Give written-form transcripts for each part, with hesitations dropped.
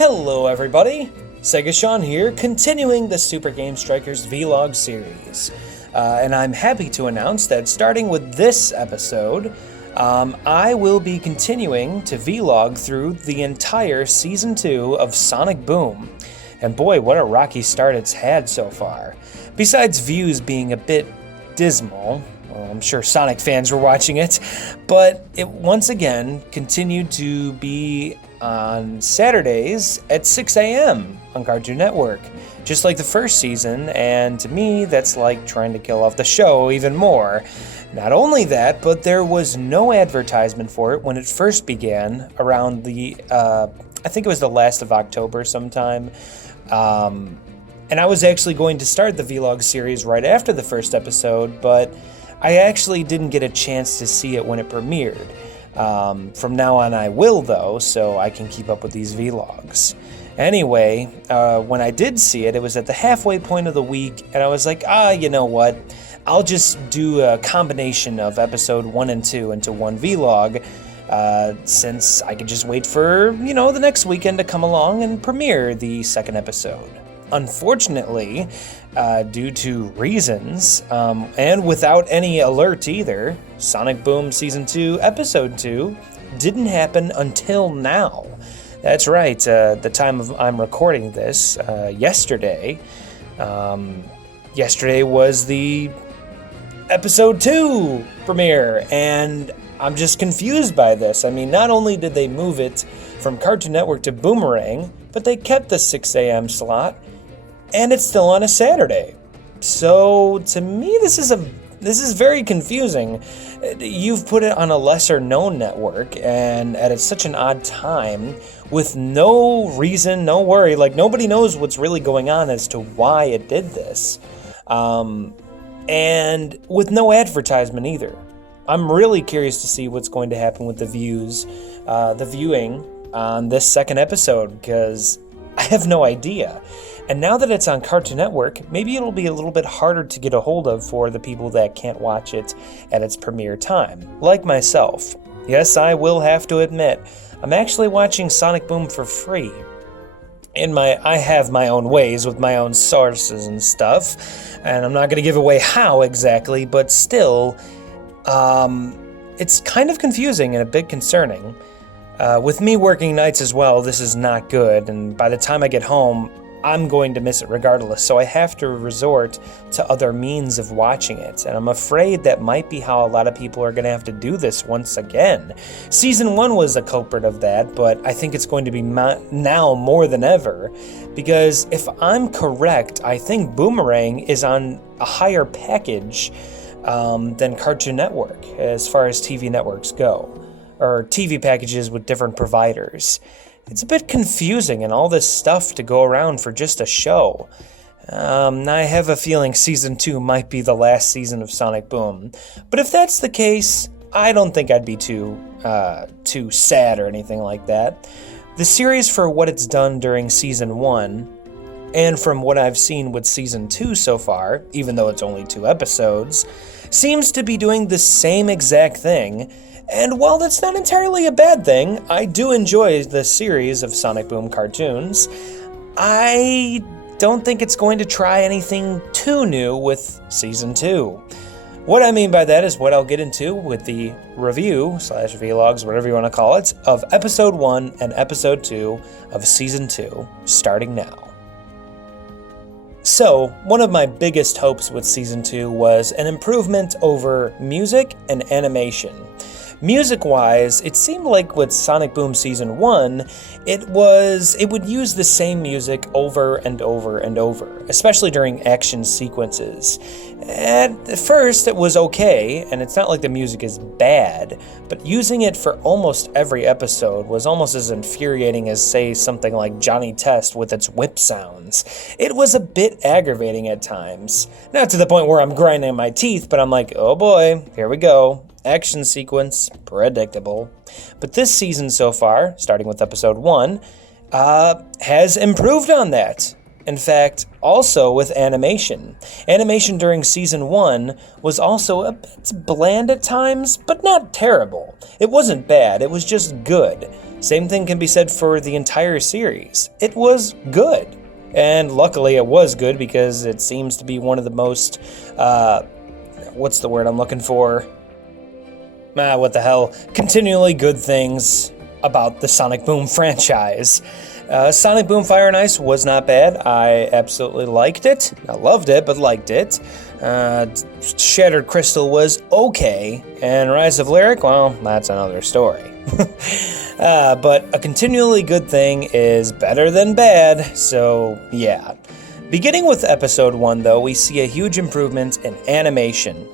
Hello everybody, SegaSean here, continuing the Super Game Strikers vlog series. And I'm happy to announce that starting with this episode, I will be continuing to vlog through the entire Season 2 of Sonic Boom. And boy, what a rocky start it's had so far. Besides views being a bit dismal, I'm sure Sonic fans were watching it, but it once again continued to be on Saturdays at 6 a.m. on Cartoon Network, just like the first season, and to me, that's like trying to kill off the show even more. Not only that, but there was no advertisement for it when it first began around the, I think it was the last of October sometime, and I was actually going to start the vlog series right after the first episode, but I actually didn't get a chance to see it when it premiered. From now on I will though, so I can keep up with these vlogs. Anyway, when I did see it, it was at the halfway point of the week, and I was like, you know what? I'll just do a combination of episode 1 and 2 into one vlog, since I could just wait for, the next weekend to come along and premiere the second episode. Unfortunately, due to reasons, and without any alert either, Sonic Boom Season 2 Episode 2 didn't happen until now. That's right, the time I'm recording this, yesterday. Yesterday was the Episode 2 premiere, and I'm just confused by this. I mean, not only did they move it from Cartoon Network to Boomerang, but they kept the 6 a.m. slot, and it's still on a Saturday. So to me, this is very confusing. You've put it on a lesser known network, and at such an odd time, with no reason, no worry, like nobody knows what's really going on as to why it did this. And with no advertisement either. I'm really curious to see what's going to happen with the viewing on this second episode, because I have no idea. And now that it's on Cartoon Network, maybe it'll be a little bit harder to get a hold of for the people that can't watch it at its premiere time, like myself. Yes, I will have to admit, I'm actually watching Sonic Boom for free. I have my own ways with my own sources and stuff, and I'm not going to give away how exactly, but still, it's kind of confusing and a bit concerning. With me working nights as well, this is not good, and by the time I get home, I'm going to miss it regardless, so I have to resort to other means of watching it, and I'm afraid that might be how a lot of people are going to have to do this once again. Season 1 was a culprit of that, but I think it's going to be now more than ever, because if I'm correct, I think Boomerang is on a higher package than Cartoon Network as far as TV networks go, or TV packages with different providers. It's a bit confusing and all this stuff to go around for just a show. I have a feeling Season 2 might be the last season of Sonic Boom. But if that's the case, I don't think I'd be too sad or anything like that. The series, for what it's done during Season 1, and from what I've seen with Season 2 so far, even though it's only 2 episodes, seems to be doing the same exact thing. And while that's not entirely a bad thing, I do enjoy the series of Sonic Boom cartoons. I don't think it's going to try anything too new with Season 2. What I mean by that is what I'll get into with the review/vlogs, whatever you want to call it, of Episode 1 and Episode 2 of Season 2, starting now. So, one of my biggest hopes with Season 2 was an improvement over music and animation. Music-wise, it seemed like with Sonic Boom Season 1, it would use the same music over and over and over, especially during action sequences. At first, it was okay, and it's not like the music is bad, but using it for almost every episode was almost as infuriating as, say, something like Johnny Test with its whip sounds. It was a bit aggravating at times. Not to the point where I'm grinding my teeth, but I'm like, oh boy, here we go. Action sequence, predictable. But this season so far, starting with Episode 1, has improved on that. In fact, also with animation. Animation during Season 1 was also a bit bland at times, but not terrible. It wasn't bad, it was just good. Same thing can be said for the entire series. It was good. And luckily it was good because it seems to be one of the most, what's the word I'm looking for? What the hell? Continually good things about the Sonic Boom franchise. Sonic Boom Fire and Ice was not bad. I absolutely liked it. I loved it, but liked it. Shattered Crystal was okay. And Rise of Lyric, well, that's another story. But a continually good thing is better than bad, so yeah. Beginning with episode 1, though, we see a huge improvement in animation.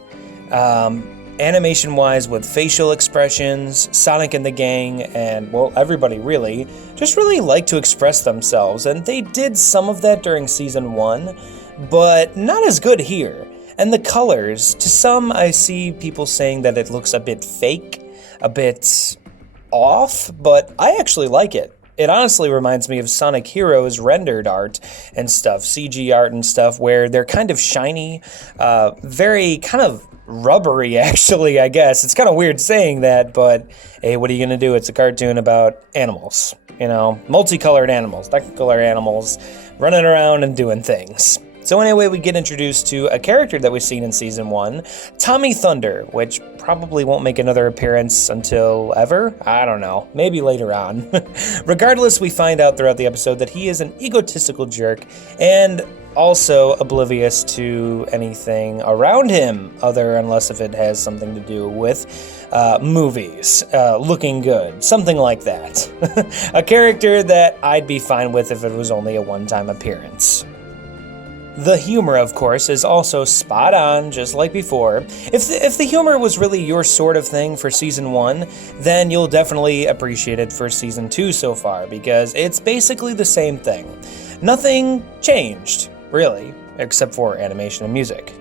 Animation-wise, with facial expressions, Sonic and the gang, and, well, everybody really, just really like to express themselves, and they did some of that during Season 1, but not as good here. And the colors, to some, I see people saying that it looks a bit fake, a bit off, but I actually like it. It honestly reminds me of Sonic Heroes rendered art and stuff, CG art and stuff, where they're kind of shiny, very kind of rubbery, actually, I guess. It's kind of weird saying that, but hey, what are you going to do? It's a cartoon about animals, you know, multicolored animals, technicolor animals, running around and doing things. So anyway, we get introduced to a character that we've seen in Season 1, Tommy Thunder, which probably won't make another appearance until ever? I don't know. Maybe later on. Regardless, we find out throughout the episode that he is an egotistical jerk and also oblivious to anything around him, unless if it has something to do with movies, looking good, something like that. A character that I'd be fine with if it was only a one-time appearance. The humor, of course, is also spot on, just like before. If the humor was really your sort of thing for Season 1, then you'll definitely appreciate it for Season 2 so far, because it's basically the same thing. Nothing changed, really, except for animation and music.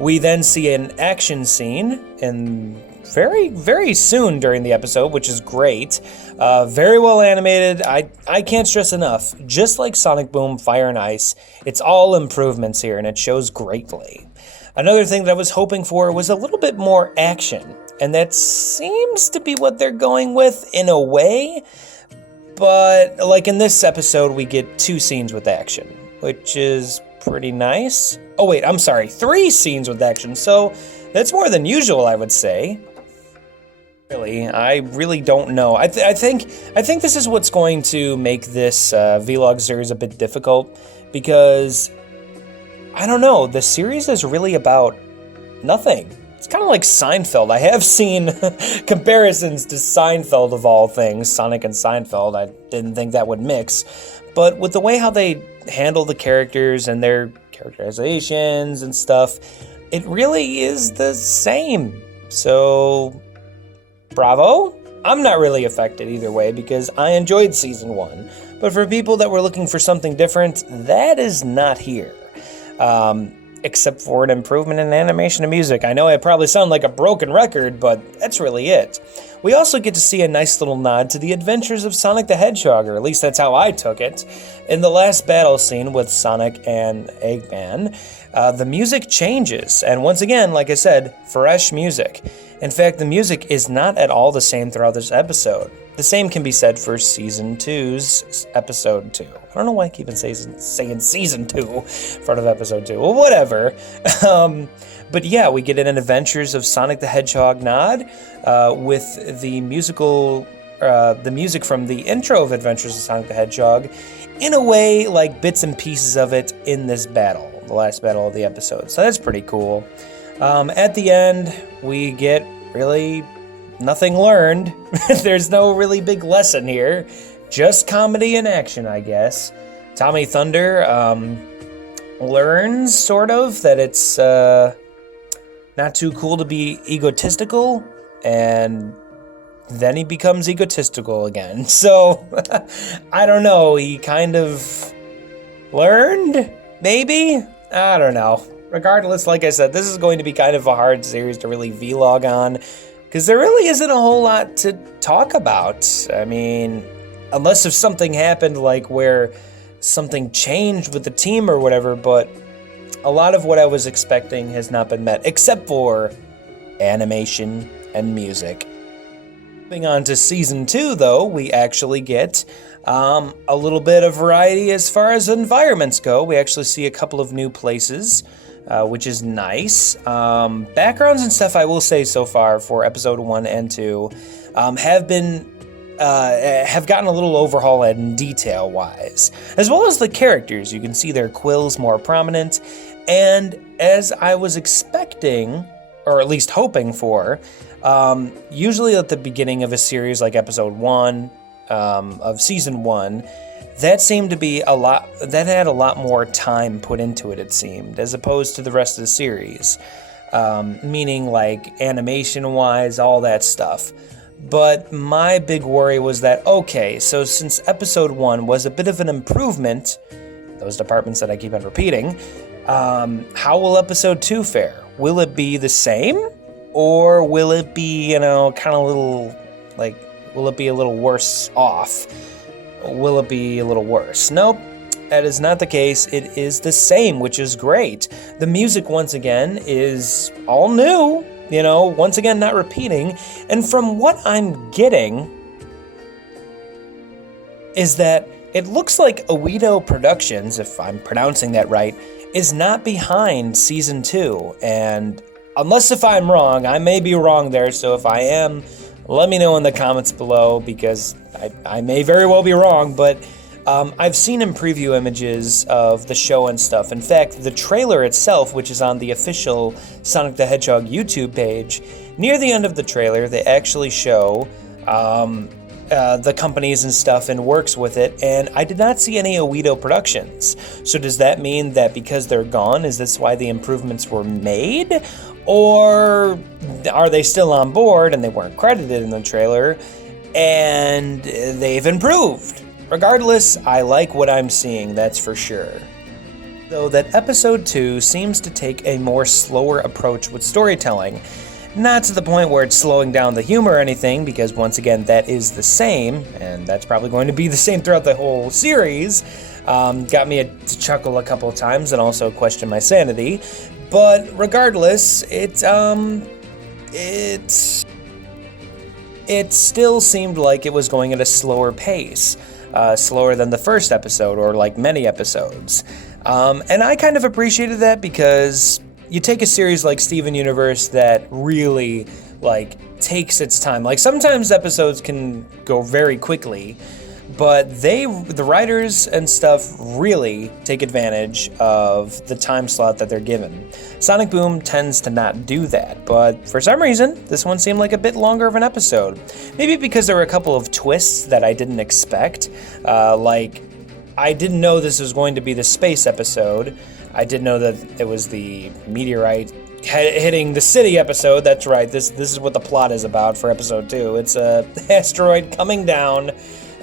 We then see an action scene in very, very soon during the episode, which is great. Very well animated. I can't stress enough. Just like Sonic Boom, Fire and Ice, it's all improvements here, and it shows greatly. Another thing that I was hoping for was a little bit more action, and that seems to be what they're going with in a way. But like in this episode, we get 2 scenes with action, which is pretty nice. Oh wait, I'm sorry, 3 scenes with action, so that's more than usual, I would say. Really, I really don't know. I think this is what's going to make this vlog series a bit difficult, because I don't know, the series is really about nothing. It's kind of like Seinfeld. I have seen comparisons to Seinfeld of all things, Sonic and Seinfeld. I didn't think that would mix, but with the way how they handle the characters and their characterizations and stuff, it really is the same. So bravo. I'm not really affected either way because I enjoyed Season 1. But for people that were looking for something different, that is not here. Except for an improvement in animation and music. I know I probably sound like a broken record, but that's really it. We also get to see a nice little nod to the adventures of Sonic the Hedgehog, or at least that's how I took it. In the last battle scene with Sonic and Eggman, the music changes, and once again, like I said, fresh music. In fact, the music is not at all the same throughout this episode. The same can be said for Season 2's Episode 2. I don't know why I keep saying Season 2 in front of Episode 2. Well, whatever. But yeah, we get an Adventures of Sonic the Hedgehog nod with the music from the intro of Adventures of Sonic the Hedgehog, in a way, like bits and pieces of it in this battle, the last battle of the episode. So that's pretty cool. At the end, we get really nothing learned. There's no really big lesson here. Just comedy and action, I guess. Tommy Thunder learns, sort of, that it's not too cool to be egotistical, and then he becomes egotistical again. So, I don't know, he kind of learned, maybe? I don't know. Regardless, like I said, this is going to be kind of a hard series to really vlog on, because there really isn't a whole lot to talk about. I mean, unless if something happened, like where something changed with the team or whatever, but a lot of what I was expecting has not been met, except for animation and music. Moving on to season 2, though, we actually get a little bit of variety as far as environments go. We actually see a couple of new places, which is nice. Backgrounds and stuff, I will say so far for episode 1 and 2, have gotten a little overhaul in detail-wise, as well as the characters. You can see their quills more prominent, and as I was expecting, or at least hoping for, usually at the beginning of a series like episode 1 of season 1, that seemed to be that had a lot more time put into it, it seemed, as opposed to the rest of the series, meaning like animation-wise, all that stuff. But my big worry was that, okay, so since episode 1 was a bit of an improvement, those departments that I keep on repeating, how will episode 2 fare? Will it be the same? Or will it be, kind of little, will it be a little worse off? Will it be a little worse? Nope, that is not the case. It is the same, which is great. The music, once again, is all new. Once again, not repeating. And from what I'm getting is that it looks like Oedo Productions, if I'm pronouncing that right, is not behind season 2. And unless if I'm wrong, I may be wrong there. So if I am, let me know in the comments below, because I may very well be wrong. But I've seen in preview images of the show and stuff. In fact, the trailer itself, which is on the official Sonic the Hedgehog YouTube page, near the end of the trailer, they actually show the companies and stuff and works with it, and I did not see any Oedo Productions. So does that mean that because they're gone, is this why the improvements were made? Or are they still on board and they weren't credited in the trailer and they've improved? Regardless, I like what I'm seeing, that's for sure. Though that episode 2 seems to take a more slower approach with storytelling. Not to the point where it's slowing down the humor or anything, because once again, that is the same, and that's probably going to be the same throughout the whole series. Got me to chuckle a couple of times and also question my sanity. But regardless, it still seemed like it was going at a slower pace. Slower than the first episode, or like many episodes. And I kind of appreciated that, because you take a series like Steven Universe that really, takes its time. Sometimes episodes can go very quickly, but the writers and stuff really take advantage of the time slot that they're given. Sonic Boom tends to not do that, but for some reason, this one seemed like a bit longer of an episode. Maybe because there were a couple of twists that I didn't expect, I didn't know this was going to be the space episode. I did know that it was the meteorite hitting the city episode. That's right, this is what the plot is about for episode 2. It's an asteroid coming down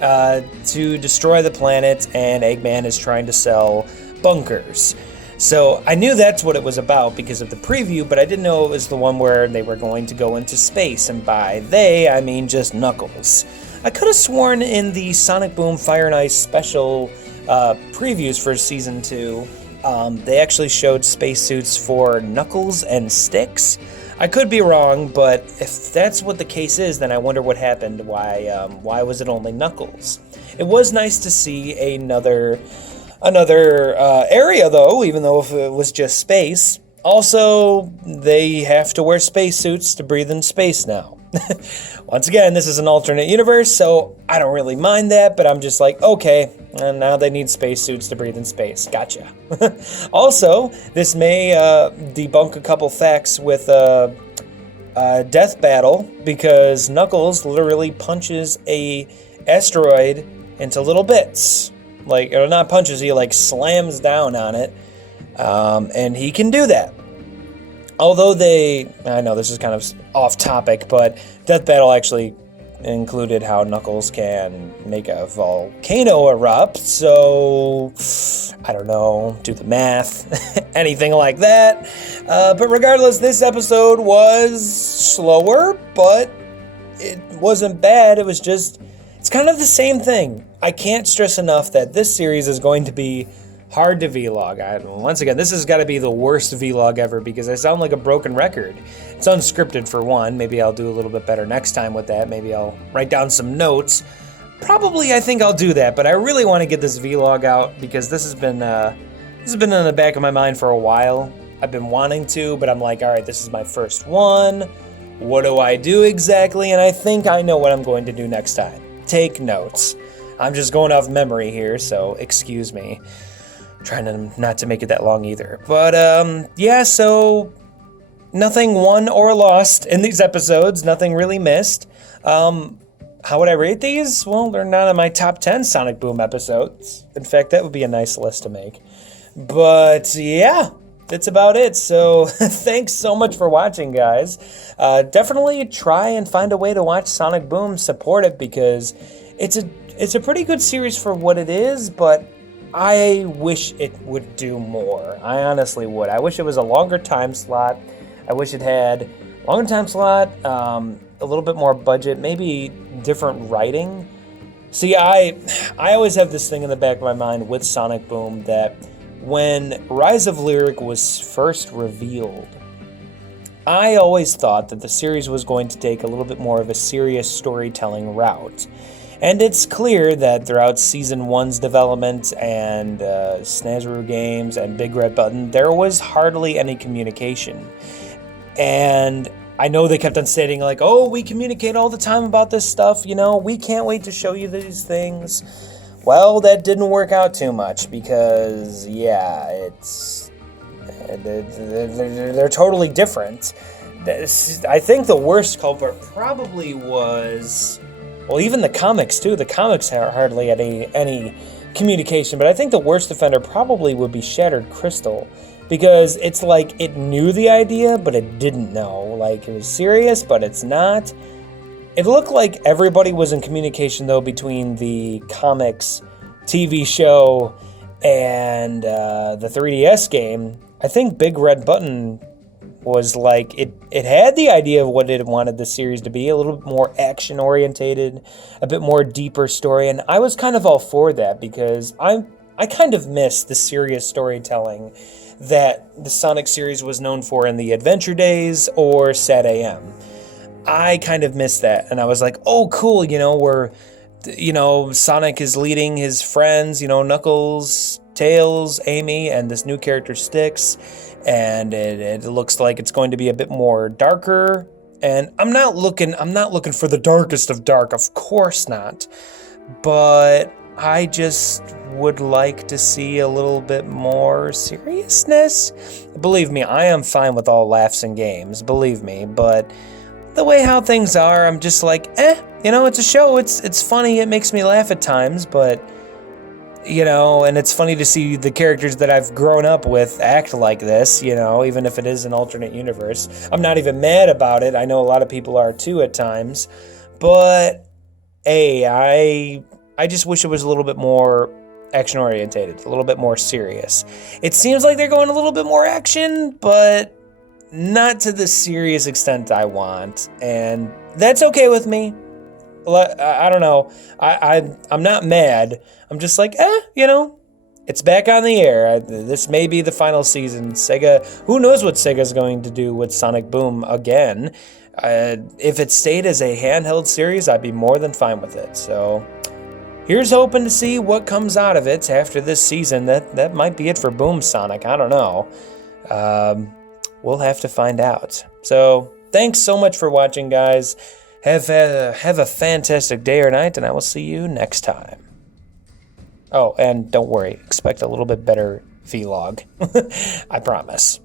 to destroy the planet, and Eggman is trying to sell bunkers. So I knew that's what it was about because of the preview, but I didn't know it was the one where they were going to go into space, and by they, I mean just Knuckles. I could have sworn in the Sonic Boom Fire and Ice special previews for season 2, they actually showed spacesuits for Knuckles and Sticks. I could be wrong, but if that's what the case is, then I wonder what happened. Why was it only Knuckles? It was nice to see another area, though, even though if it was just space. Also, they have to wear spacesuits to breathe in space now. Once again, this is an alternate universe, so I don't really mind that, but I'm just like, okay, and now they need spacesuits to breathe in space. Gotcha. Also, this may debunk a couple facts with Death Battle, because Knuckles literally punches a asteroid into little bits. Or not punches, he slams down on it, and he can do that. Although I know this is kind of off topic, but Death Battle actually included how Knuckles can make a volcano erupt, so I don't know, do the math, anything like that. But regardless, this episode was slower, but it wasn't bad. It was just, it's kind of the same thing. I can't stress enough that this series is going to be hard to vlog. Once again, this has got to be the worst vlog ever because I sound like a broken record. It's unscripted for one. Maybe I'll do a little bit better next time with that. Maybe I'll write down some notes. Probably I think I'll do that, but I really want to get this vlog out because this has been in the back of my mind for a while. I've been wanting to, but I'm like, all right, this is my first one. What do I do exactly? And I think I know what I'm going to do next time. Take notes. I'm just going off memory here, so excuse me. Trying to not to make it that long either. But, yeah, so nothing won or lost in these episodes. Nothing really missed. How would I rate these? Well, they're not in my top 10 Sonic Boom episodes. In fact, that would be a nice list to make. But, yeah, that's about it. So, thanks so much for watching, guys. Definitely try and find a way to watch Sonic Boom. Support it because it's a pretty good series for what it is, but I wish it would do more. I honestly would. I wish it was a longer time slot. I wish it had a longer time slot, a little bit more budget, maybe different writing. See, I always have this thing in the back of my mind with Sonic Boom that when Rise of Lyric was first revealed, I always thought that the series was going to take a little bit more of a serious storytelling route. And it's clear that throughout Season 1's development and Snazaroo Games and Big Red Button, there was hardly any communication. And I know they kept on stating like, oh, we communicate all the time about this stuff, we can't wait to show you these things. Well, that didn't work out too much because, yeah, they're totally different. I think the worst culprit probably was... Well, even the comics, too. The comics hardly had any communication, but I think the worst offender probably would be Shattered Crystal, because it's like it knew the idea, but it didn't know. Like, it was serious, but it's not. It looked like everybody was in communication, though, between the comics, TV show, and the 3DS game. I think Big Red Button was like, it had the idea of what it wanted the series to be, a little bit more action-orientated, a bit more deeper story, and I was kind of all for that because I kind of miss the serious storytelling that the Sonic series was known for in the Adventure Days or Sad AM. I kind of miss that, and I was like, oh, cool, where, Sonic is leading his friends, Knuckles, Tails, Amy, and this new character, Styx, and it looks like it's going to be a bit more darker, and I'm not looking for the darkest of dark, of course not, but I just would like to see a little bit more seriousness. Believe me, I am fine with all laughs and games, believe me, but the way how things are, I'm just like, it's a show, it's funny, it makes me laugh at times, but and it's funny to see the characters that I've grown up with act like this, even if it is an alternate universe. I'm not even mad about it. I know a lot of people are too at times. But, hey, I just wish it was a little bit more action-orientated, a little bit more serious. It seems like they're going a little bit more action, but not to the serious extent I want. And that's okay with me. I don't know. I'm not mad. I'm just like, it's back on the air. This may be the final season. Sega, who knows what Sega's going to do with Sonic Boom again. If it stayed as a handheld series, I'd be more than fine with it. So here's hoping to see what comes out of it after this season. That might be it for Boom Sonic. I don't know. We'll have to find out. So thanks so much for watching, guys. Have a fantastic day or night, and I will see you next time. Oh, and don't worry, expect a little bit better vlog. I promise.